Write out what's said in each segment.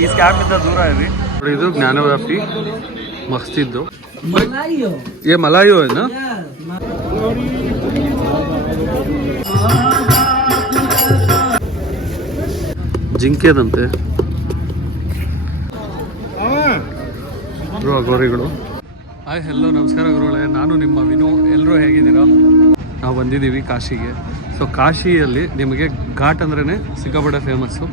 ಈ ಸ್ಕ್ಯಾಮಿಂದ ದೂರ ಇರಿ. ಇದು ಜ್ಞಾನವ್ಯಾಪಿ ಮಸ್ತಿದ್ದು. ये मलाई है ना? ಜಿಂಕೆದಂತೆ ಗೋರಿಗಳು. ಹಾಯ್ ಹೆಲ್ಲೋ ನಮಸ್ಕಾರ ಗುರುಗಳೇ, ನಾನು ನಿಮ್ಮ ವಿನು. ಎಲ್ಲರೂ ಹೇಗಿದ್ದೀರಾ? ನಾವು ಬಂದಿದ್ದೀವಿ ಕಾಶಿಗೆ. ಸೊ ಕಾಶಿಯಲ್ಲಿ ನಿಮಗೆ ಘಾಟ್ ಅಂದ್ರೇ ಸಿಕ್ಕಾಪಟ್ಟೆ ಫೇಮಸ್ಸು.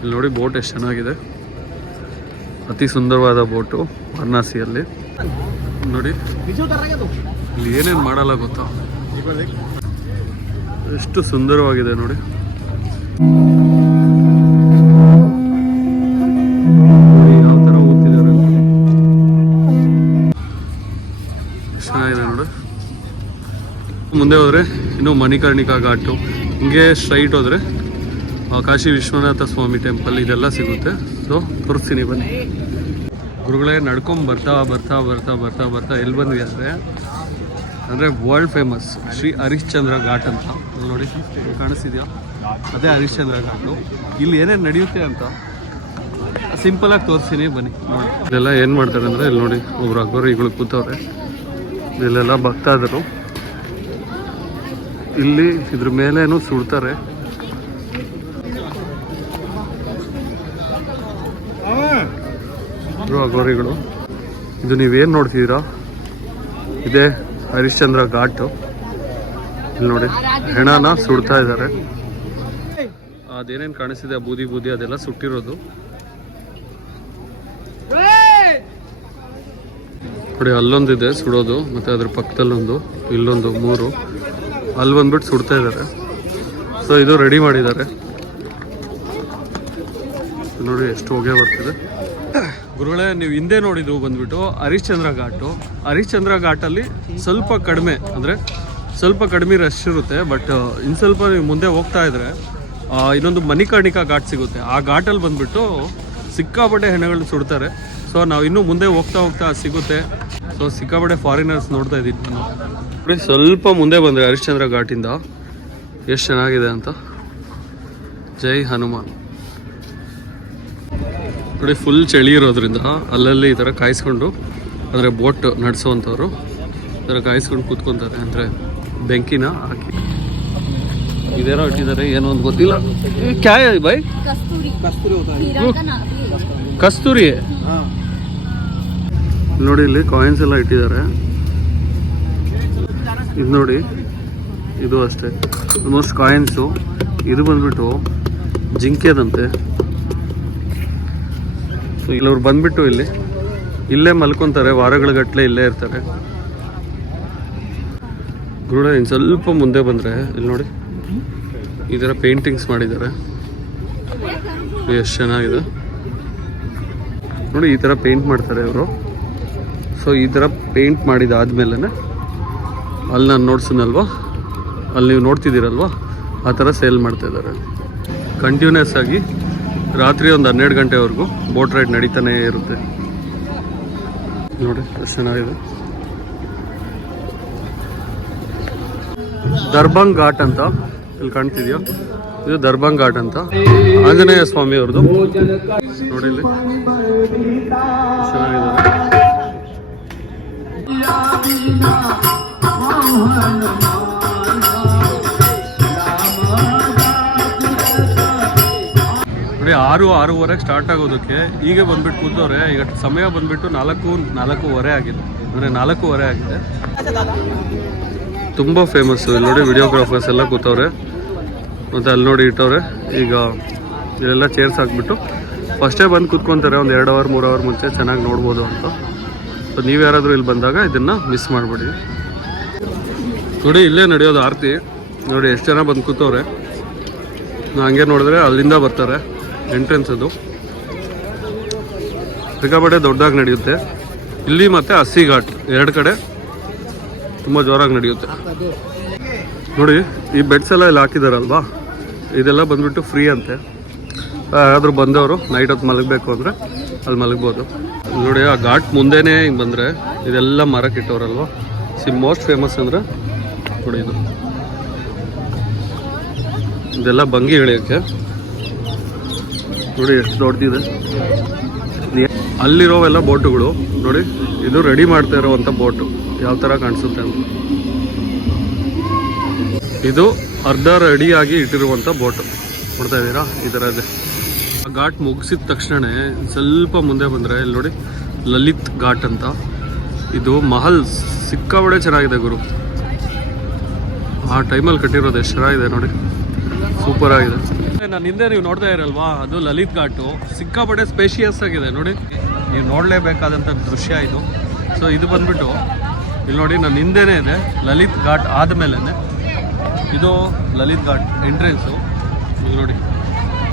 ಇಲ್ಲಿ ನೋಡಿ ಬೋಟ್ ಎಷ್ಟು ಚೆನ್ನಾಗಿದೆ, ಅತಿ ಸುಂದರವಾದ ಬೋಟು ವಾರಣಾಸಿಯಲ್ಲಿ. ನೋಡಿ ಇಲ್ಲಿ ಏನೇನು ಮಾಡಲ್ಲ ಗೊತ್ತಾ, ಎಷ್ಟು ಸುಂದರವಾಗಿದೆ ನೋಡಿ. ಯಾವ ಥರ ಓದ್ತಿದ್ದಾರೆ ಚೆನ್ನಾಗಿದೆ ನೋಡಿ. ಮುಂದೆ ಹೋದರೆ ಇನ್ನೂ ಮಣಿಕರ್ಣಿಕಾ ಘಾಟು, ಹಿಂಗೆ ಸ್ಟ್ರೈಟ್ ಹೋದರೆ ಕಾಶಿ ವಿಶ್ವನಾಥ ಸ್ವಾಮಿ ಟೆಂಪಲ್ ಇದೆಲ್ಲ ಸಿಗುತ್ತೆ. ಸೊ ತೋರಿಸ್ತೀನಿ ಬನ್ನಿ ಗುರುಗಳೇ. ನಡ್ಕೊಂಡು ಬರ್ತಾ ಬರ್ತಾ ಬರ್ತಾ ಬರ್ತಾ ಬರ್ತಾ ಎಲ್ಲಿ ಬಂದ್ವಿ ಅಂದರೆ ವರ್ಲ್ಡ್ ಫೇಮಸ್ ಶ್ರೀ ಹರಿಶ್ಚಂದ್ರ ಘಾಟ್ ಅಂತ. ನೋಡಿ ಕಾಣಿಸ್ತಿದ್ಯಾ, ಅದೇ ಹರಿಶ್ಚಂದ್ರ ಘಾಟು. ಇಲ್ಲಿ ಏನೇನು ನಡೆಯುತ್ತೆ ಅಂತ ಸಿಂಪಲಾಗಿ ತೋರಿಸ್ತೀನಿ ಬನ್ನಿ ನೋಡಿ. ಇಲ್ಲೆಲ್ಲ ಏನು ಮಾಡ್ತಾರೆ ಅಂದರೆ, ಇಲ್ಲಿ ನೋಡಿ ಒಬ್ರು ಅಗೋರಿಗಳು ಕೂತವ್ರೆ, ಇಲ್ಲೆಲ್ಲ ಭಕ್ತಾದರು. ಇಲ್ಲಿ ಇದ್ರ ಮೇಲೇನು ಸುಡ್ತಾರೆ. ಅಗೋರಿಗಳು. ಇದು ನೀವೇನು ನೋಡ್ತಿದ್ದೀರಾ, ಇದೇ ಹರಿಶ್ಚಂದ್ರ ಘಾಟು. ಇಲ್ಲಿ ನೋಡಿ ಹೆಣನ ಸುಡ್ತಾ ಇದ್ದಾರೆ. ಅದೇನೇನು ಕಾಣಿಸ್ತಿದೆ ಬೂದಿ ಬೂದಿ ಅದೆಲ್ಲ ಸುಟ್ಟಿರೋದು ನೋಡಿ. ಅಲ್ಲೊಂದಿದೆ ಸುಡೋದು, ಮತ್ತು ಅದ್ರ ಪಕ್ಕದಲ್ಲೊಂದು, ಇಲ್ಲೊಂದು, 3 ಅಲ್ಲಿ ಬಂದ್ಬಿಟ್ಟು ಸುಡ್ತಾ ಇದ್ದಾರೆ. ಸೊ ಇದು ರೆಡಿ ಮಾಡಿದ್ದಾರೆ ನೋಡಿ, ಎಷ್ಟು ಹೊಗೆ ಬರ್ತಿದೆ ಗುರುಗಳೇ. ನೀವು ಹಿಂದೆ ನೋಡಿದ್ದು ಬಂದ್ಬಿಟ್ಟು ಹರಿಶ್ಚಂದ್ರ ಘಾಟು. ಹರಿಶ್ಚಂದ್ರ ಘಾಟಲ್ಲಿ ಸ್ವಲ್ಪ ಕಡಿಮೆ, ಅಂದರೆ ಸ್ವಲ್ಪ ಕಡಿಮೆ ರಶ್ ಇರುತ್ತೆ. ಬಟ್ ಇನ್ನು ಸ್ವಲ್ಪ ನೀವು ಮುಂದೆ ಹೋಗ್ತಾ ಇದ್ರೆ ಇನ್ನೊಂದು ಮಣಿಕರ್ಣಿಕಾ ಘಾಟ್ ಸಿಗುತ್ತೆ. ಆ ಘಾಟಲ್ಲಿ ಬಂದ್ಬಿಟ್ಟು ಸಿಕ್ಕಾಪಟ್ಟೆ ಹೆಣಗಳು ಸುಡ್ತಾರೆ. ಸೊ ನಾವು ಇನ್ನೂ ಮುಂದೆ ಹೋಗ್ತಾ ಹೋಗ್ತಾ ಸಿಗುತ್ತೆ. ಸೊ ಸಿಕ್ಕಾಪಟ್ಟೆ ಫಾರಿನರ್ಸ್ ನೋಡ್ತಾ ಇದ್ದೀವಿ ನೋಡಿ. ಸ್ವಲ್ಪ ಮುಂದೆ ಬಂದರೆ ಹರಿಶ್ಚಂದ್ರ ಘಾಟಿಂದ ಎಷ್ಟು ಚೆನ್ನಾಗಿದೆ ಅಂತ. ಜೈ ಹನುಮಾನ್ ನೋಡಿ. ಫುಲ್ ಚಳಿ ಇರೋದ್ರಿಂದ ಅಲ್ಲಲ್ಲಿ ಈ ಥರ ಕಾಯಿಸ್ಕೊಂಡು, ಅಂದರೆ ಬೋಟ್ ನಡೆಸೋವಂಥವ್ರು ಈ ಥರ ಕಾಯಿಸ್ಕೊಂಡು ಕೂತ್ಕೊತಾರೆ, ಅಂದರೆ ಬೆಂಕಿನ ಹಾಕಿ. ಇದೇನೋ ಇಟ್ಟಿದ್ದಾರೆ, ಏನೋ ಒಂದು ಗೊತ್ತಿಲ್ಲ. ಕ್ಯಾ ಬೈ ಕಸ್ತೂರಿ ನೋಡಿ. ಇಲ್ಲಿ ಕಾಯಿನ್ಸ್ ಎಲ್ಲ ಇಟ್ಟಿದ್ದಾರೆ. ಇದು ನೋಡಿ, ಇದು ಅಷ್ಟೇ ಆಲ್ಮೋಸ್ಟ್ ಕಾಯಿನ್ಸು. ಇದು ಬಂದ್ಬಿಟ್ಟು ಜಿಂಕೆದಂತೆ. ಸೊ ಇಲ್ಲವ್ರು ಬಂದ್ಬಿಟ್ಟು ಇಲ್ಲೇ ಮಲ್ಕೊತಾರೆ, ವಾರಗಳಗಟ್ಟಲೆ ಇಲ್ಲೇ ಇರ್ತಾರೆ. ಗುರುಡ ಇನ್ನು ಸ್ವಲ್ಪ ಮುಂದೆ ಬಂದರೆ ಇಲ್ಲಿ ನೋಡಿ ಈ ಥರ ಪೇಂಟಿಂಗ್ಸ್ ಮಾಡಿದ್ದಾರೆ, ಎಷ್ಟು ಚೆನ್ನಾಗಿದೆ ನೋಡಿ. ಈ ಥರ ಪೇಂಟ್ ಮಾಡ್ತಾರೆ ಇವರು. ಸೊ ಈ ಥರ ಪೇಂಟ್ ಮಾಡಿದಾದ್ಮೇಲೆ ಅಲ್ಲಿ ನಾನು ನೋಡ್ಸಿನಲ್ವಾ, ಅಲ್ಲಿ ನೀವು ನೋಡ್ತಿದ್ದೀರಲ್ವ, ಆ ಥರ ಸೇಲ್ ಮಾಡ್ತಾಯಿದ್ದಾರೆ. ಕಂಟಿನ್ಯೂಸ್ ಆಗಿ ರಾತ್ರಿ ಒಂದು 12 ಗಂಟೆವರೆಗೂ ಬೋಟ್ ರೈಡ್ ನಡೀತಾನೇ ಇರುತ್ತೆ ನೋಡಿ, ಎಷ್ಟು ಚೆನ್ನಾಗಿದೆ. ದರ್ಬಂಗ್ ಘಾಟ್ ಅಂತ ಇಲ್ಲಿ ಕಾಣ್ತಿದ್ಯೋ, ಇದು ದರ್ಬಂಗ್ ಘಾಟ್ ಅಂತ ಆಂಜನೇಯ ಸ್ವಾಮಿ ಅವ್ರದ್ದು ನೋಡಿ. ಇಲ್ಲಿ ಚೆನ್ನಾಗಿದೆ. ನೋಡಿ 6-6:30 ಸ್ಟಾರ್ಟ್ ಆಗೋದಕ್ಕೆ ಈಗ ಬಂದ್ಬಿಟ್ಟು ಕೂತವ್ರೆ. ಈಗ ಸಮಯ ಬಂದ್ಬಿಟ್ಟು 4:04 ಆಗಿದೆ, ಅಂದರೆ 4:15 ಆಗಿದೆ. ತುಂಬ ಫೇಮಸ್ಸು. ಇಲ್ಲಿ ನೋಡಿ ವಿಡಿಯೋಗ್ರಾಫರ್ಸ್ ಎಲ್ಲ ಕೂತವ್ರೆ, ಮತ್ತು ಅಲ್ಲಿ ನೋಡಿ ಇಟ್ಟವ್ರೆ. ಈಗ ಇಲ್ಲೆಲ್ಲ ಚೇರ್ಸ್ ಹಾಕ್ಬಿಟ್ಟು ಫಸ್ಟೇ ಬಂದು ಕೂತ್ಕೊತಾರೆ, ಒಂದು 2 ಅವರ್ 3 ಅವರ್ ಮುಂಚೆ ಚೆನ್ನಾಗಿ ನೋಡ್ಬೋದು ಅಂತ. ಸೊ ನೀವು ಯಾರಾದರೂ ಇಲ್ಲಿ ಬಂದಾಗ ಇದನ್ನು ಮಿಸ್ ಮಾಡಬೇಡಿ ನೋಡಿ. ಇಲ್ಲೇ ನಡೆಯೋದು ಆರತಿ ನೋಡಿ, ಎಷ್ಟು ಜನ ಬಂದು ಕೂತವ್ರೆ. ಹಂಗೆ ನೋಡಿದ್ರೆ ಅಲ್ಲಿಂದ ಬರ್ತಾರೆ, ಎಂಟ್ರೆನ್ಸ್ ಅದು ಸಿಕ್ಕಾಪಟ್ಟೆ ದೊಡ್ಡದಾಗಿ ನಡೆಯುತ್ತೆ ಇಲ್ಲಿ. ಮತ್ತು ಹಸಿ ಘಾಟ್ 2 ಕಡೆ ತುಂಬ ಜೋರಾಗಿ ನಡೆಯುತ್ತೆ ನೋಡಿ. ಈ ಬೆಡ್ಸ್ ಎಲ್ಲ ಇಲ್ಲಿ ಹಾಕಿದಾರಲ್ವಾ, ಇದೆಲ್ಲ ಬಂದ್ಬಿಟ್ಟು ಫ್ರೀ ಅಂತೆ. ಯಾರಾದರೂ ಬಂದವರು ನೈಟ್ ಹೊತ್ತು ಮಲಗಬೇಕು ಅಂದರೆ ಅಲ್ಲಿ ಮಲಗ್ಬೋದು ನೋಡಿ. ಆ ಘಾಟ್ ಮುಂದೆನೇ ಹಿಂಗೆ ಬಂದರೆ ಇದೆಲ್ಲ ಮರಕ್ಕೆ ಇಟ್ಟವ್ರಲ್ವ. ಮೋಸ್ಟ್ ಫೇಮಸ್ ಅಂದರೆ ನೋಡಿ ಇದು ಇದೆಲ್ಲ ಬಂಗಿ ಇಳಿಯೋಕ್ಕೆ ನೋಡಿ ಎಷ್ಟು ದೊಡ್ಡದಿದೆ. ಅಲ್ಲಿರೋವೆಲ್ಲ ಬೋಟುಗಳು ನೋಡಿ, ಇದು ರೆಡಿ ಮಾಡ್ತಾ ಇರೋವಂಥ ಬೋಟು ಯಾವ ಥರ ಕಾಣಿಸುತ್ತೆ ಅಂತ. ಇದು ಅರ್ಧ ರೆಡಿಯಾಗಿ ಇಟ್ಟಿರುವಂಥ ಬೋಟು ನೋಡ್ತಾ ಇದ್ದೀರಾ, ಈ ಥರ ಇದೆ. ಘಾಟ್ ಮುಗಿಸಿದ ತಕ್ಷಣ ಸ್ವಲ್ಪ ಮುಂದೆ ಬಂದರೆ ಇಲ್ಲಿ ನೋಡಿ ಲಲಿತ್ ಘಾಟ್ ಅಂತ. ಇದು ಮಹಲ್ ಸಿಕ್ಕಾಬಡೆ ಚೆನ್ನಾಗಿದೆ ಗುರು. ಆ ಟೈಮಲ್ಲಿ ಕಟ್ಟಿರೋದು ಎಷ್ಟು ಚೆನ್ನಾಗಿದೆ ನೋಡಿ, ಸೂಪರ್ ಆಗಿದೆ. ನಾನು ಹಿಂದೆ ನೀವು ನೋಡ್ತಾ ಇರಲ್ವಾ, ಅದು ಲಲಿತ್ ಘಾಟು. ಸಿಕ್ಕಾಬಡೆ ಸ್ಪೇಷಿಯಸ್ ಆಗಿದೆ ನೋಡಿ, ನೀವು ನೋಡಲೇಬೇಕಾದಂಥ ದೃಶ್ಯ ಇದು. ಸೊ ಇದು ಬಂದ್ಬಿಟ್ಟು ಇಲ್ಲಿ ನೋಡಿ, ನನ್ನ ಹಿಂದೆನೇ ಇದೆ ಲಲಿತ್ ಘಾಟ್. ಆದಮೇಲೆ ಇದು ಲಲಿತ್ ಘಾಟ್ ಎಂಟ್ರೆನ್ಸು. ಇಲ್ಲಿ ನೋಡಿ,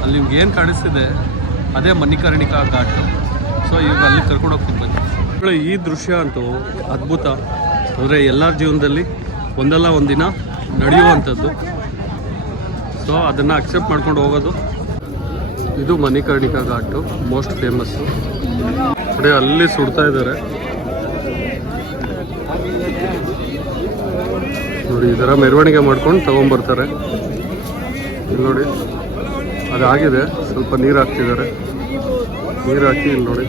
ಅಲ್ಲಿ ನಿಮ್ಗೆ ಏನು ಕಾಣಿಸ್ತಿದೆ ಅದೇ ಮಣಿಕರ್ಣಿಕಾ ಘಾಟು. ಸೊ ಈಗ ಅಲ್ಲಿ ಕರ್ಕೊಂಡು ಹೋಗ್ತೀನಿ ಬನ್ನಿ. ಈ ದೃಶ್ಯ ಅಂತೂ ಅದ್ಭುತ. ಅಂದರೆ ಎಲ್ಲರ ಜೀವನದಲ್ಲಿ ಒಂದಲ್ಲ ಒಂದಿನ ನಡೆಯುವಂಥದ್ದು. ಸೊ ಅದನ್ನು ಅಕ್ಸೆಪ್ಟ್ ಮಾಡ್ಕೊಂಡು ಹೋಗೋದು. ಇದು ಮಣಿಕರ್ಣಿಕಾ ಘಾಟು, ಮೋಸ್ಟ್ ಫೇಮಸ್ಸು. ನೋಡಿ ಅಲ್ಲಿ ಸುಡ್ತಾ ಇದ್ದಾರೆ ನೋಡಿ, ಈ ಥರ ಮೆರವಣಿಗೆ ಮಾಡ್ಕೊಂಡು ತಗೊಂಡ್ಬರ್ತಾರೆ. ಇಲ್ಲಿ ನೋಡಿ ಅದಾಗಿದೆ, ಸ್ವಲ್ಪ ನೀರು ಹಾಕ್ತಿದ್ದಾರೆ. ನೀರು ಹಾಕಿ ಇಲ್ಲಿ ನೋಡಿ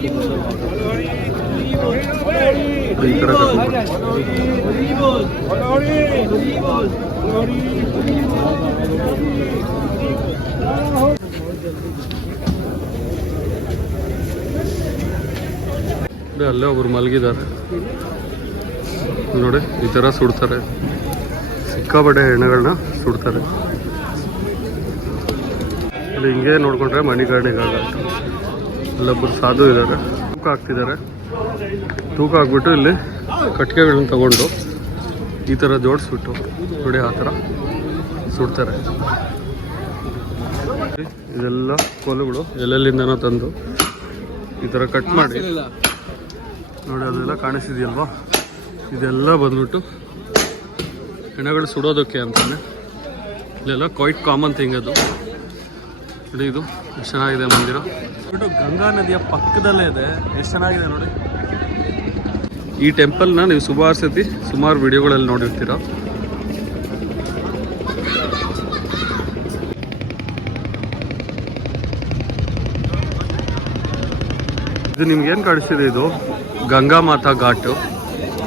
ಈ ಥರ ಅಲ್ಲೇ ಒಬ್ರು ಮಲಗಿದ್ದಾರೆ ನೋಡಿ. ಈ ಥರ ಸುಡ್ತಾರೆ, ಸಿಕ್ಕಾಪಟ್ಟೆ ಹೆಣ್ಣುಗಳನ್ನ ಸುಡ್ತಾರೆ. ಅಲ್ಲಿ ಹಿಂಗೆ ನೋಡ್ಕೊಂಡ್ರೆ ಮಣಿಕರ್ಣಿಕಾ ಘಾಟ್. ಅಲ್ಲೊಬ್ಬರು ಸಾಧು ಇದ್ದಾರೆ, ತೂಕ ಹಾಕ್ತಿದ್ದಾರೆ. ತೂಕ ಹಾಕ್ಬಿಟ್ಟು ಇಲ್ಲಿ ಕಟ್ಟಿಗೆಗಳನ್ನ ತಗೊಂಡು ಈ ಥರ ಜೋಡಿಸ್ಬಿಟ್ಟು ನೋಡಿ ಆ ಥರ ಸುಡ್ತಾರೆ. ಇದೆಲ್ಲ ಕೋಲುಗಳು ಎಲ್ಲೆಲ್ಲಿಂದನೋ ತಂದು ಈ ಥರ ಕಟ್ ಮಾಡಿ ನೋಡಿ, ಅದೆಲ್ಲ ಕಾಣಿಸ್ತಿದೆಯಲ್ವಾ, ಇದೆಲ್ಲ ಬಂದ್ಬಿಟ್ಟು ಹೆಣಗಳು ಸುಡೋದಕ್ಕೆ ಅಂತಾನೆ. ಇಲ್ಲೆಲ್ಲ ಕ್ವೈಟ್ ಕಾಮನ್ ಥಿಂಗ್ ಅದು ನೋಡಿ. ಇದು ಎಷ್ಟು ಚೆನ್ನಾಗಿದೆ ಮಂದಿರ. ಬಿಟ್ಟು ಗಂಗಾ ನದಿಯ ಪಕ್ಕದಲ್ಲೇ ಇದೆ, ಎಷ್ಟು ಚೆನ್ನಾಗಿದೆ ನೋಡಿ. ಈ ಟೆಂಪಲ್ನ ನೀವು ಸುಮಾರು ವಿಡಿಯೋಗಳಲ್ಲಿ ನೋಡಿರ್ತೀರ. ಇದು ನಿಮ್ಗೇನು ಕಾಣಿಸ್ತಿದೆ, ಇದು ಗಂಗಾ ಮಾತಾ ಘಾಟು.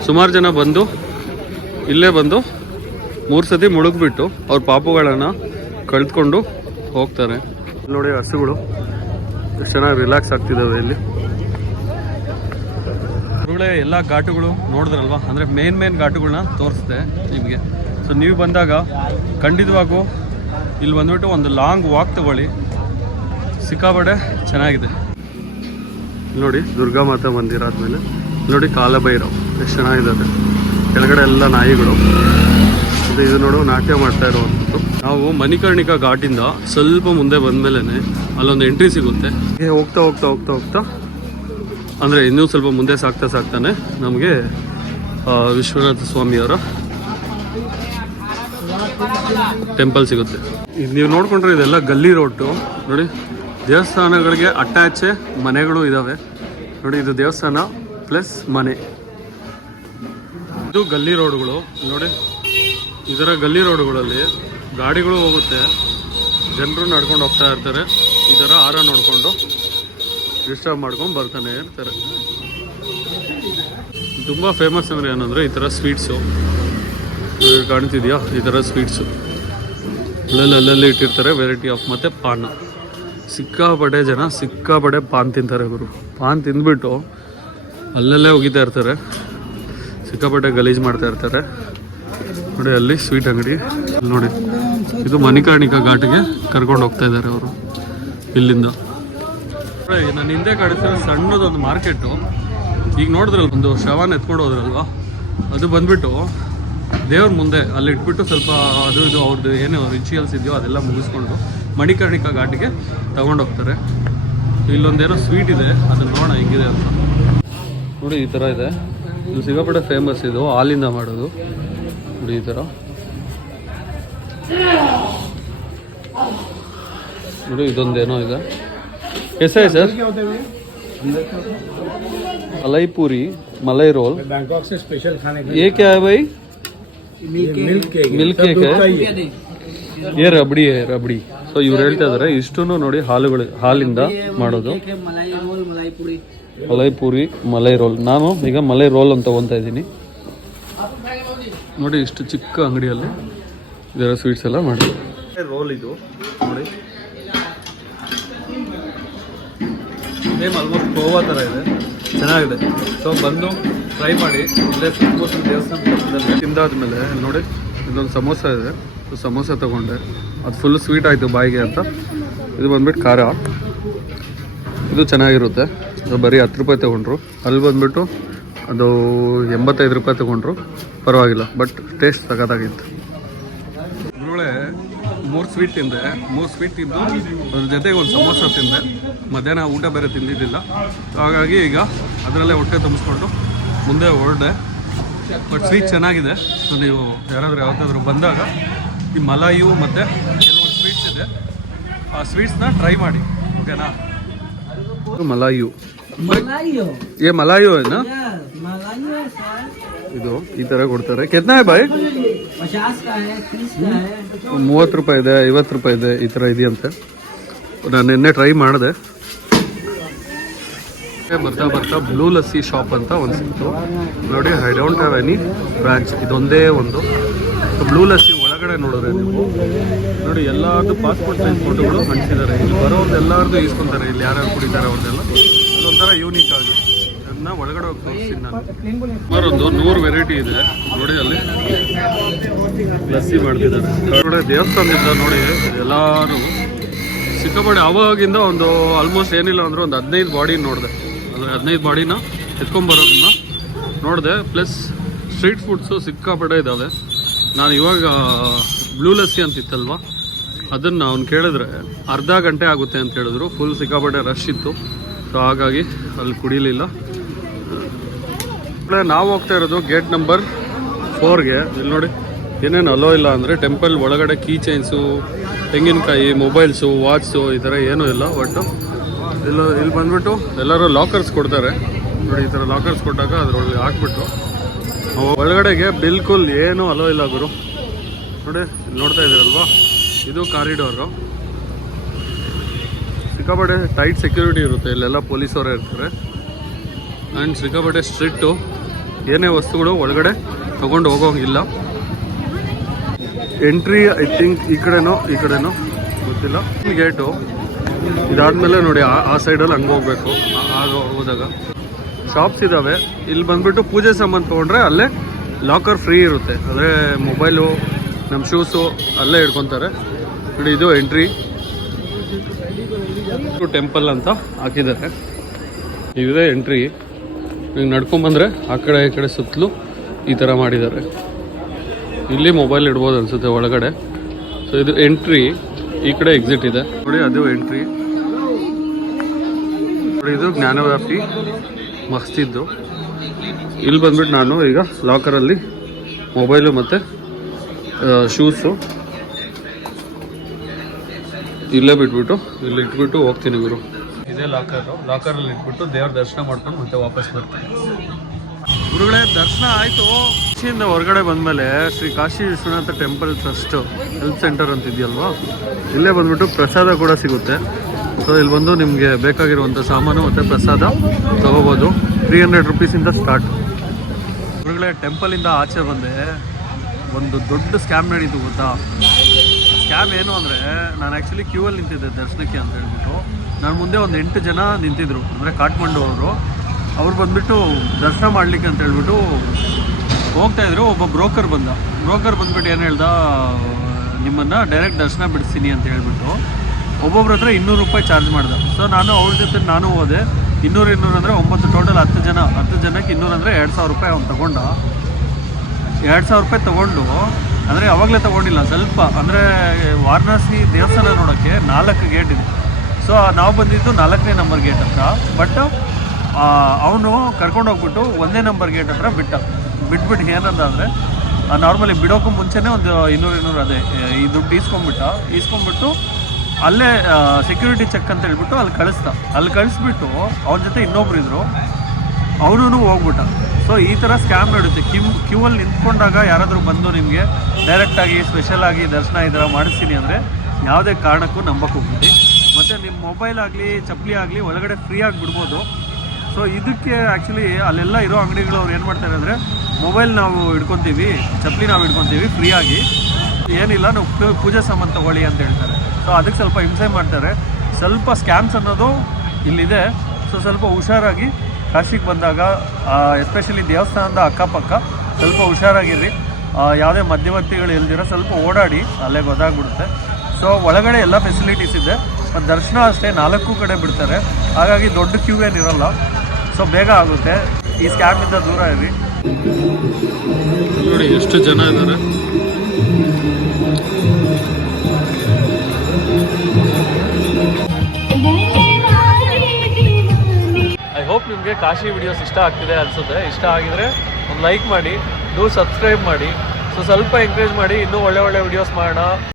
ಸುಮಾರು ಜನ ಬಂದು ಇಲ್ಲೇ ಬಂದು 3 ಸತಿ ಮುಳುಗ್ಬಿಟ್ಟು ಅವ್ರ ಪಾಪುಗಳನ್ನು ಕಳೆದುಕೊಂಡು ಹೋಗ್ತಾರೆ. ನೋಡಿ ಹಸುಗಳು ಎಷ್ಟು ಚೆನ್ನಾಗಿ ರಿಲ್ಯಾಕ್ಸ್ ಆಗ್ತಿದ್ದಾವೆ ಇಲ್ಲಿ. ಎಲ್ಲ ಘಾಟುಗಳು ನೋಡಿದ್ರಲ್ವ, ಅಂದರೆ ಮೇನ್ ಘಾಟುಗಳನ್ನ ತೋರಿಸ್ದೆ ನಿಮಗೆ. ಸೊ ನೀವು ಬಂದಾಗ ಖಂಡಿತವಾಗೂ ಇಲ್ಲಿ ಬಂದ್ಬಿಟ್ಟು ಒಂದು ಲಾಂಗ್ ವಾಕ್ ತಗೊಳ್ಳಿ, ಸಿಕ್ಕಾಪಟ್ಟೆ ಚೆನ್ನಾಗಿದೆ. ನೋಡಿ ದುರ್ಗಾ ಮಾತಾ ಮಂದಿರ ಆದಮೇಲೆ ನೋಡಿ ಕಾಲಭೈರವ್ ಎಷ್ಟು ಚೆನ್ನಾಗಿದ್ದಾರೆ. ಕೆಳಗಡೆ ಎಲ್ಲ ನಾಯಿಗಳು. ಇದು ನೋಡು ನಾಟ್ಯ ಮಾಡ್ತಾ ಇರುವಂಥದ್ದು. ನಾವು ಮಣಿಕರ್ಣಿಕಾ ಘಾಟಿಂದ ಸ್ವಲ್ಪ ಮುಂದೆ ಬಂದಮೇಲೆ ಅಲ್ಲೊಂದು ಎಂಟ್ರಿ ಸಿಗುತ್ತೆ. ಹೋಗ್ತಾ ಹೋಗ್ತಾ ಹೋಗ್ತಾ ಹೋಗ್ತಾ ಅಂದರೆ ಇನ್ನೂ ಸ್ವಲ್ಪ ಮುಂದೆ ಸಾಕ್ತಾನೆ ನಮಗೆ ವಿಶ್ವನಾಥ ಸ್ವಾಮಿಯವರ ಟೆಂಪಲ್ ಸಿಗುತ್ತೆ. ಇದು ನೀವು ನೋಡ್ಕೊಂಡ್ರೆ ಇದೆಲ್ಲ ಗಲ್ಲಿ ರೋಡು ನೋಡಿ. ದೇವಸ್ಥಾನಗಳಿಗೆ ಅಟ್ಯಾಚೆ ಮನೆಗಳು ಇದ್ದಾವೆ ನೋಡಿ. ಇದು ದೇವಸ್ಥಾನ ಪ್ಲಸ್ ಮನೆ. ಇದು ಗಲ್ಲಿ ರೋಡುಗಳು ನೋಡಿ. ಇದರ ಗಲ್ಲಿ ರೋಡುಗಳಲ್ಲಿ ಗಾಡಿಗಳು ಹೋಗುತ್ತೆ, ಜನರು ನಡ್ಕೊಂಡು ಹೋಗ್ತಾ ಇರ್ತಾರೆ. ಈ ಥರ ಆರ ನೋಡಿಕೊಂಡು ಡಿಸ್ಟರ್ಬ್ ಮಾಡ್ಕೊಂಡು ಬರ್ತಾನೆ ಇರ್ತಾರೆ. ತುಂಬ ಫೇಮಸ್ ಅಂದರೆ ಏನಂದರೆ ಈ ಥರ ಸ್ವೀಟ್ಸು ಕಾಣ್ತಿದೆಯಾ, ಈ ಥರ ಸ್ವೀಟ್ಸು ಅಲ್ಲಲ್ಲಿ ಇಟ್ಟಿರ್ತಾರೆ. Variety of. ಮತ್ತು ಪಾನ್, ಸಿಕ್ಕಾಪಟ್ಟೆ ಜನ ಸಿಕ್ಕಾಪಟ್ಟೆ ಪಾನ್ ತಿಂತಾರೆ ಗುರು. ಪಾನ್ ತಿಂದ್ಬಿಟ್ಟು ಅಲ್ಲಲ್ಲೇ ಹೋಗಿತಾ ಇರ್ತಾರೆ, ಸಿಕ್ಕಾಪಟ್ಟೆ ಗಲೀಜು ಮಾಡ್ತಾ ಇರ್ತಾರೆ ನೋಡಿ. ಅಲ್ಲಿ ಸ್ವೀಟ್ ಅಂಗಡಿ ನೋಡಿ. ಇದು ಮಣಿಕರ್ಣಿಕಾ ಘಾಟಿಗೆ ಕರ್ಕೊಂಡು ಹೋಗ್ತಾ ಇದ್ದಾರೆ ಅವರು ಇಲ್ಲಿಂದ. ನಾನು ಹಿಂದೆ ಕಾಣಿಸ್ತಿರೋ ಸಣ್ಣದೊಂದು ಮಾರ್ಕೆಟು. ಈಗ ನೋಡಿದ್ರಲ್ಲ, ಒಂದು ಶವನ ಎತ್ಕೊಂಡು ಹೋದ್ರಲ್ವ, ಅದು ಬಂದ್ಬಿಟ್ಟು ದೇವ್ರ ಮುಂದೆ ಅಲ್ಲಿ ಇಟ್ಬಿಟ್ಟು ಸ್ವಲ್ಪ ಅದು ಇದು ಅವ್ರದ್ದು ಏನು ರಿಚುವಲ್ಸ್ ಇದೆಯೋ ಅದೆಲ್ಲ ಮುಗಿಸ್ಕೊಂಡು ಮಣಿಕರ್ಣಿಕಾ ಘಾಟಿಗೆ ತಗೊಂಡೋಗ್ತಾರೆ. ಇಲ್ಲೊಂದೇನೋ ಸ್ವೀಟ್ ಇದೆ, ಅದನ್ನು ನೋಡೋಣ ಹೆಂಗಿದೆ ಅಂತ ನೋಡಿ. ಈ ಥರ ಇದೆ. ಇದು ಸಿಕ್ಕಾಪಟ್ಟೆ ಫೇಮಸ್. ಇದು ಹಾಲಿಂದ ಮಾಡೋದು ನೋಡಿ. ಈ ಥರ ನೋಡಿ. ಇದೊಂದೇನೋ ಇದೆ. कैसा है सर? मलाई पूरी, मलाई रोल, बैंकॉक से स्पेशल खाने के। ये क्या है भाई? मिल्क केक है। ರಬಡಿ ರಬಡಿ. ಸೊ ಇವ್ರು ಹೇಳ್ತಾ ಇದಾರೆ ಇಷ್ಟು ನೋಡಿ ಹಾಲಿಂದ ಮಾಡೋದು. ಮಲೈ ಪೂರಿ ಮಲೈ ರೋಲ್. ನಾನು ಈಗ ಮಲೈ ರೋಲ್ ಅಂತ ತಗೊತಾ ಇದ್ದೀನಿ ನೋಡಿ. ಇಷ್ಟು ಚಿಕ್ಕ ಅಂಗಡಿಯಲ್ಲಿ ಇದರ ಸ್ವೀಟ್ಸ್ ಎಲ್ಲ ಮಾಡಿ ರೋಲ್ ಇದು ನೋಡಿ. ಸೇಮ್ ಆಲ್ಮೋಸ್ಟ್ ಗೋವಾ ಥರ ಇದೆ, ಚೆನ್ನಾಗಿದೆ. ಸೊ ಬಂದು ಟ್ರೈ ಮಾಡಿ. ಇಲ್ಲೇ ಸುತ್ತಮುತ್ತ ದೇವಸ್ಥಾನ ತಿಂದಾದ್ಮೇಲೆ ನೋಡಿ ಇದೊಂದು ಸಮೋಸ ಇದೆ. ಸಮೋಸ ತೊಗೊಂಡೆ, ಅದು ಫುಲ್ ಸ್ವೀಟ್ ಆಯಿತು ಬಾಯಿಗೆ ಅಂತ. ಇದು ಬಂದ್ಬಿಟ್ಟು ಖಾರ, ಇದು ಚೆನ್ನಾಗಿರುತ್ತೆ. ಅದು ಬರೀ 10 ರೂಪಾಯಿ ತೊಗೊಂಡ್ರು. ಅಲ್ಲಿ ಬಂದುಬಿಟ್ಟು ಅದು 85 ರೂಪಾಯಿ ತೊಗೊಂಡ್ರು, ಪರವಾಗಿಲ್ಲ. ಬಟ್ ಟೇಸ್ಟ್ ಸಖತ್ತಾಗಿತ್ತು. ಇದ್ರೊಳಗೆ 3 ಸ್ವೀಟ್ ತಿಂದೆ. 3 ಸ್ವೀಟ್ ತಿಂದು ಅದ್ರ ಜೊತೆಗೆ ಒಂದು ಸಮೋಸ ತಿಂದೆ. ಮಧ್ಯಾಹ್ನ ಊಟ ಬೇರೆ ತಿಂದಿದ್ದಿಲ್ಲ, ಹಾಗಾಗಿ ಈಗ ಅದರಲ್ಲೇ ಹೊಟ್ಟೆ ತುಂಬಿಸ್ಕೊಂಡು ಮುಂದೆ ಹೊರಡೆ. ಬಟ್ ಸ್ವೀಟ್ ಚೆನ್ನಾಗಿದೆ. ಸೊ ನೀವು ಯಾವತ್ತಾದರೂ ಬಂದಾಗ ಈ ಮಲಾಯು ಮತ್ತು ಕೆಲವೊಂದು ಸ್ವೀಟ್ಸ್ ಇದೆ, ಆ ಸ್ವೀಟ್ಸ್ನ ಟ್ರೈ ಮಾಡಿ, ಓಕೆನಾ? ಮಲಾಯು ಮಲಾಯು ಏನಾ ಇದು ಈ ಥರ ಕೊಡ್ತಾರೆ. ಕೆತ್ನಾ ಬಾಯ್? 30 ರೂಪಾಯಿ ಇದೆ, 50 ರೂಪಾಯಿ ಇದೆ, ಈ ಥರ ಇದೆಯಂತೆ. ನಾನು ನಿನ್ನೆ ಟ್ರೈ ಮಾಡಿದೆ. ಬರ್ತಾ ಬರ್ತಾ ಬ್ಲೂ ಲಸ್ಸಿ ಶಾಪ್ ಅಂತ ಒಂದು ಸಿಕ್ತು ನೋಡಿ. I don't have any branch, ಇದೊಂದೇ ಒಂದು. ಬ್ಲೂ ಲಸ್ಸಿ ಒಳಗಡೆ ನೋಡಿದ್ರೆ ನೀವು ನೋಡಿ ಎಲ್ಲಾರ್ದು ಪಾಸ್ಪೋರ್ಟ್ ಸೈಜ್ ಫೋಟೋಗಳು ಅಂಟಿಸಿದ್ದಾರೆ. ಇಲ್ಲಿ ಬರೋರ್ದು ಎಲ್ಲಾರ್ದು ಈಸ್ಕೊಂತಾರೆ, ಇಲ್ಲಿ ಯಾರ್ಯಾರು ಕುಡಿತಾರೆ ಅವ್ರದ್ದೆಲ್ಲ. ಇದೊಂಥರ ಯೂನಿಕ್ ಆಗಿ ಅದನ್ನ ಒಳಗಡೆ ಹೋಗಿ ತೋರಿಸ್ತೀನಿ ನಾನು. ಸುಮಾರು ಒಂದು 100 ವೆರೈಟಿ ಇದೆ ನೋಡಿ. ಅಲ್ಲಿ ಲಸ್ಸಿ ಮಾಡ್ತಿದ್ದಾರೆ ಹೊರಗಡೆ ದೇವಸ್ಥಾನದಿಂದ ನೋಡಿ. ಎಲ್ಲರೂ ಸಿಕ್ಕಾಪಟ್ಟೆ ಆವಾಗಿಂದ ಒಂದು ಆಲ್ಮೋಸ್ಟ್ ಏನಿಲ್ಲ ಅಂದ್ರೆ ಒಂದು 15 ಬಾಡಿ ನೋಡಿದೆ. ಅದು 15 ಬಾಡಿನ ಎತ್ಕೊಂಡ್ಬರೋದನ್ನ ನೋಡಿದೆ. ಪ್ಲಸ್ ಸ್ಟ್ರೀಟ್ ಫುಡ್ಸು ಸಿಕ್ಕಾಪಟ್ಟೆ ಇದ್ದಾವೆ. ನಾನು ಇವಾಗ ಬ್ಲೂ ಲಸ್ಸಿ ಅಂತಿತ್ತಲ್ವ, ಅದನ್ನು ಅವ್ನು ಕೇಳಿದ್ರೆ ಅರ್ಧ ಗಂಟೆ ಆಗುತ್ತೆ ಅಂತ ಹೇಳಿದ್ರು. ಫುಲ್ ಸಿಕ್ಕಾಪಟ್ಟೆ ರಶ್ ಇತ್ತು, ಸೊ ಹಾಗಾಗಿ ಅಲ್ಲಿ ಕುಡಿಲಿಲ್ಲ. ನಾವು ಹೋಗ್ತಾ ಇರೋದು ಗೇಟ್ ನಂಬರ್ 4ಗೆ. ಇಲ್ಲಿ ನೋಡಿ ಏನೇನು ಅಲೋ ಇಲ್ಲ ಅಂದರೆ ಟೆಂಪಲ್ ಒಳಗಡೆ ಕೀ ಚೈನ್ಸು, ತೆಂಗಿನಕಾಯಿ, ಮೊಬೈಲ್ಸು, ವಾಚ್ಸು ಈ ಥರ ಏನೂ ಇಲ್ಲ. ಬಟ್ ಇಲ್ಲಿ ಬಂದ್ಬಿಟ್ಟು ಎಲ್ಲರೂ ಲಾಕರ್ಸ್ ಕೊಡ್ತಾರೆ ನೋಡಿ. ಈ ಥರ ಲಾಕರ್ಸ್ ಕೊಟ್ಟಾಗ ಅದರೊಳಗೆ ಹಾಕ್ಬಿಟ್ಟು ಒಳಗಡೆಗೆ ಬಿಲ್ಕುಲ್ ಏನೂ ಅಲೋ ಇಲ್ಲ ಗುರು. ನೋಡಿ ಇಲ್ಲಿ ನೋಡ್ತಾ ಇದ್ದೀರಲ್ವಾ, ಇದು ಕಾರಿಡೋರು. ಸಿಕ್ಕಾಪಟ್ಟೆ ಟೈಟ್ ಸೆಕ್ಯೂರಿಟಿ ಇರುತ್ತೆ, ಇಲ್ಲೆಲ್ಲ ಪೊಲೀಸವರೇ ಇರ್ತಾರೆ. ಆ್ಯಂಡ್ ಸಿಕ್ಕಾಪಟ್ಟೆ ಸ್ಟ್ರಿಕ್ಟು. ಏನೇ ವಸ್ತುಗಳು ಒಳಗಡೆ ತಗೊಂಡು ಹೋಗೋಂಗಿಲ್ಲ. ಎಂಟ್ರಿ ಐ ಥಿಂಕ್ ಈ ಕಡೆನೋ ಗೊತ್ತಿಲ್ಲ. ಗೇಟು ಇದಾದ್ಮೇಲೆ ನೋಡಿ ಆ ಸೈಡಲ್ಲಿ ಹಂಗೆ ಹೋಗ್ಬೇಕು. ಆಗ ಹೋದಾಗ ಶಾಪ್ಸ್ ಇದ್ದಾವೆ. ಇಲ್ಲಿ ಬಂದ್ಬಿಟ್ಟು ಪೂಜೆ ಸಾಮಾನು ತೊಗೊಂಡ್ರೆ ಅಲ್ಲೇ ಲಾಕರ್ ಫ್ರೀ ಇರುತ್ತೆ. ಅಂದರೆ ಮೊಬೈಲು, ನಮ್ಮ ಶೂಸು ಅಲ್ಲೇ ಇಟ್ಕೊತಾರೆ ನೋಡಿ. ಇದು ಎಂಟ್ರಿ ಟೆಂಪಲ್ ಅಂತ ಹಾಕಿದ್ದಾರೆ. ಇದೆ ಎಂಟ್ರಿ. ಈಗ ನಡ್ಕೊಂಬಂದರೆ ಆ ಕಡೆ ಈ ಕಡೆ ಸುತ್ತಲೂ ಈ ಥರ ಮಾಡಿದ್ದಾರೆ. ಇಲ್ಲಿ ಮೊಬೈಲ್ ಇಡ್ಬೋದು ಅನಿಸುತ್ತೆ ಒಳಗಡೆ. ಸೊ ಇದು ಎಂಟ್ರಿ. ಈ ಕಡೆ ಎಕ್ಸಿಟ್ ಇದೆ ನೋಡಿ, ಅದು ಎಂಟ್ರಿ ನೋಡಿ. ಇದು ಜ್ಞಾನವ್ಯಾಪಿ ಮಸ್ತಿದ್ದು. ಇಲ್ಲಿ ಬಂದ್ಬಿಟ್ಟು ನಾನು ಈಗ ಲಾಕರಲ್ಲಿ ಮೊಬೈಲು ಮತ್ತು ಶೂಸು ಇಲ್ಲೇ ಬಿಟ್ಬಿಟ್ಟು ಇಲ್ಲಿ ಇಟ್ಬಿಟ್ಟು ಹೋಗ್ತೀನಿ ಗುರು. ಇದೇ ಲಾಕರಲ್ಲಿ ಇಟ್ಬಿಟ್ಟು ದೇವ್ರ ದರ್ಶನ ಮಾಡ್ಕೊಂಡು ಮತ್ತೆ ವಾಪಸ್ ಬರ್ತೀನಿ. ಗುರುಗಳೇ ದರ್ಶನ ಆಯಿತು. ಕಾಶಿಯಿಂದ ಹೊರಗಡೆ ಬಂದಮೇಲೆ Shri Kashi Vishwanath temple trust health centre ಅಂತ ಇದೆಯಲ್ವಾ, ಇಲ್ಲೇ ಬಂದ್ಬಿಟ್ಟು ಪ್ರಸಾದ ಕೂಡ ಸಿಗುತ್ತೆ. ಸೊ ಇಲ್ಲಿ ಬಂದು ನಿಮಗೆ ಬೇಕಾಗಿರುವಂಥ ಸಾಮಾನು ಮತ್ತು ಪ್ರಸಾದ ತೊಗೋಬೋದು. 300 ರೂಪೀಸಿಂದ ಸ್ಟಾರ್ಟ್. ಗುರುಗಳೇ ಟೆಂಪಲಿಂದ ಆಚೆ ಬಂದೆ, ಒಂದು ದೊಡ್ಡ ಸ್ಕ್ಯಾಮ್ ನಡೀತು ಗೊತ್ತಾ. ಸ್ಕ್ಯಾಮ್ ಏನು ಅಂದರೆ, ನಾನು ಆ್ಯಕ್ಚುಲಿ ಕ್ಯೂ ಅಲ್ಲಿ ನಿಂತಿದ್ದೆ ದರ್ಶನಕ್ಕೆ ಅಂತ ಹೇಳ್ಬಿಟ್ಟು. ನಾನು ಮುಂದೆ ಒಂದು 8 ಜನ ನಿಂತಿದ್ರು, ಅಂದರೆ ಕಾಠ್ಮಂಡು ಅವ್ರು ಬಂದುಬಿಟ್ಟು ದರ್ಶನ ಮಾಡಲಿಕ್ಕೆ ಅಂತ ಹೇಳ್ಬಿಟ್ಟು ಹೋಗ್ತಾಯಿದ್ರು. ಒಬ್ಬ ಬ್ರೋಕರ್ ಬಂದ್ಬಿಟ್ಟು ಏನು ಹೇಳ್ದ, ನಿಮ್ಮನ್ನು ಡೈರೆಕ್ಟ್ ದರ್ಶನ ಬಿಡಿಸ್ತೀನಿ ಅಂತ ಹೇಳ್ಬಿಟ್ಟು ಒಬ್ಬೊಬ್ರ ಹತ್ರ 200 ರೂಪಾಯಿ ಚಾರ್ಜ್ ಮಾಡ್ದೆ. ಸೊ ನಾನು ಅವ್ರ ಜೊತೆ ನಾನು ಹೋದೆ. 200 ಅಂದರೆ 9 ಟೋಟಲ್ 10 ಜನಕ್ಕೆ 200 ಅಂದರೆ 2000 ರೂಪಾಯಿ ಅವ್ನು ತಗೊಂಡ. 2000 ರೂಪಾಯಿ ತೊಗೊಂಡು, ಅಂದರೆ ಅವಾಗಲೇ ತೊಗೊಂಡಿಲ್ಲ ಸ್ವಲ್ಪ, ಅಂದರೆ ವಾರಣಾಸಿ ದೇವಸ್ಥಾನ ನೋಡೋಕ್ಕೆ 4 ಗೇಟ್ ಇದೆ. ಸೊ ನಾವು ಬಂದಿದ್ದು 4ನೇ ನಂಬರ್ ಗೇಟ್ ಹತ್ರ. ಬಟ್ ಅವನು ಕರ್ಕೊಂಡೋಗ್ಬಿಟ್ಟು 1ನೇ ನಂಬರ್ ಗೇಟ್ ಹತ್ರ ಬಿಟ್ಬಿಟ್ಟು ಏನಂದ ಅಂದರೆ, ನಾರ್ಮಲಿ ಬಿಡೋಕ್ಕೂ ಮುಂಚೆನೇ ಒಂದು 200 ಅದೇ ಈ ದುಡ್ಡು ಈಸ್ಕೊಂಬಿಟ್ಟು ಅಲ್ಲೇ ಸೆಕ್ಯೂರಿಟಿ ಚೆಕ್ ಅಂತ ಹೇಳ್ಬಿಟ್ಟು ಅಲ್ಲಿ ಕಳಿಸ್ಬಿಟ್ಟು ಅವ್ರ ಜೊತೆ ಇನ್ನೊಬ್ರು ಇದ್ರು. ಅವನು ಹೋಗ್ಬಿಟ್ಟ. ಸೊ ಈ ಥರ ಸ್ಕ್ಯಾಮ್ ನಡುತ್ತೆ. ಕ್ಯೂವಲ್ಲಿ ನಿಂತ್ಕೊಂಡಾಗ ಯಾರಾದರೂ ಬಂದು ನಿಮಗೆ ಡೈರೆಕ್ಟಾಗಿ ಸ್ಪೆಷಲಾಗಿ ದರ್ಶನ ಈ ಥರ ಮಾಡಿಸ್ತೀನಿ ಅಂದರೆ ಯಾವುದೇ ಕಾರಣಕ್ಕೂ ನಂಬಕ್ಕೆ ಹೋಗ್ಬಿಟ್ಟು. ಮತ್ತು ನಿಮ್ಮ ಮೊಬೈಲ್ ಆಗಲಿ ಚಪ್ಪಲಿ ಆಗಲಿ ಒಳಗಡೆ ಫ್ರೀಯಾಗಿ ಬಿಡ್ಬೋದು. ಸೊ ಇದಕ್ಕೆ ಆ್ಯಕ್ಚುಲಿ ಅಲ್ಲೆಲ್ಲ ಇರೋ ಅಂಗಡಿಗಳು ಅವ್ರು ಏನು ಮಾಡ್ತಾರೆ ಅಂದರೆ, ಮೊಬೈಲ್ ನಾವು ಹಿಡ್ಕೊತೀವಿ, ಚಪ್ಪಲಿ ನಾವು ಹಿಡ್ಕೊತೀವಿ ಫ್ರೀಯಾಗಿ, ಏನಿಲ್ಲ ನಾವು ಪೂಜೆ ಸಾಮಾನು ತೊಗೊಳ್ಳಿ ಅಂತ ಹೇಳ್ತಾರೆ. ಸೊ ಅದಕ್ಕೆ ಸ್ವಲ್ಪ ಹಿಂಸೆ ಮಾಡ್ತಾರೆ. ಸ್ವಲ್ಪ ಸ್ಕ್ಯಾಮ್ಸ್ ಅನ್ನೋದು ಇಲ್ಲಿದೆ. ಸೊ ಸ್ವಲ್ಪ ಹುಷಾರಾಗಿ ಕಾಶಿಗೆ ಬಂದಾಗ, ಎಸ್ಪೆಷಲಿ ದೇವಸ್ಥಾನದ ಅಕ್ಕಪಕ್ಕ ಸ್ವಲ್ಪ ಹುಷಾರಾಗಿರ್ರಿ. ಯಾವುದೇ ಮಧ್ಯವರ್ತಿಗಳು ಇಲ್ದಿರೋ ಸ್ವಲ್ಪ ಓಡಾಡಿ, ಅಲ್ಲೇ ಗೊತ್ತಾಗ್ಬಿಡುತ್ತೆ. ಸೊ ಒಳಗಡೆ ಎಲ್ಲ ಫೆಸಿಲಿಟೀಸ್ ಇದೆ. ಮತ್ತು ದರ್ಶನ ಅಷ್ಟೇ 4 ಕಡೆ ಬಿಡ್ತಾರೆ, ಹಾಗಾಗಿ ದೊಡ್ಡ ಕ್ಯೂ ಏನಿರಲ್ಲ. ಸೊ ಬೇಗ ಆಗುತ್ತೆ. ಈ ಸ್ಕ್ಯಾಮಿಂದ ದೂರ ಇರಿ. ನೋಡಿ ಎಷ್ಟು ಜನ ಇದ್ದಾರೆ. ಐ ಹೋಪ್ ನಿಮಗೆ ಕಾಶಿ ವಿಡಿಯೋಸ್ ಇಷ್ಟ ಆಗ್ತಿದೆ ಅನಿಸುತ್ತೆ. ಇಷ್ಟ ಆಗಿದರೆ ಒಂದು ಲೈಕ್ ಮಾಡಿ, ಸಬ್ಸ್ಕ್ರೈಬ್ ಮಾಡಿ. ಸೊ ಸ್ವಲ್ಪ ಎಂಕರೇಜ್ ಮಾಡಿ, ಇನ್ನೂ ಒಳ್ಳೆ ವಿಡಿಯೋಸ್ ಮಾಡೋಣ.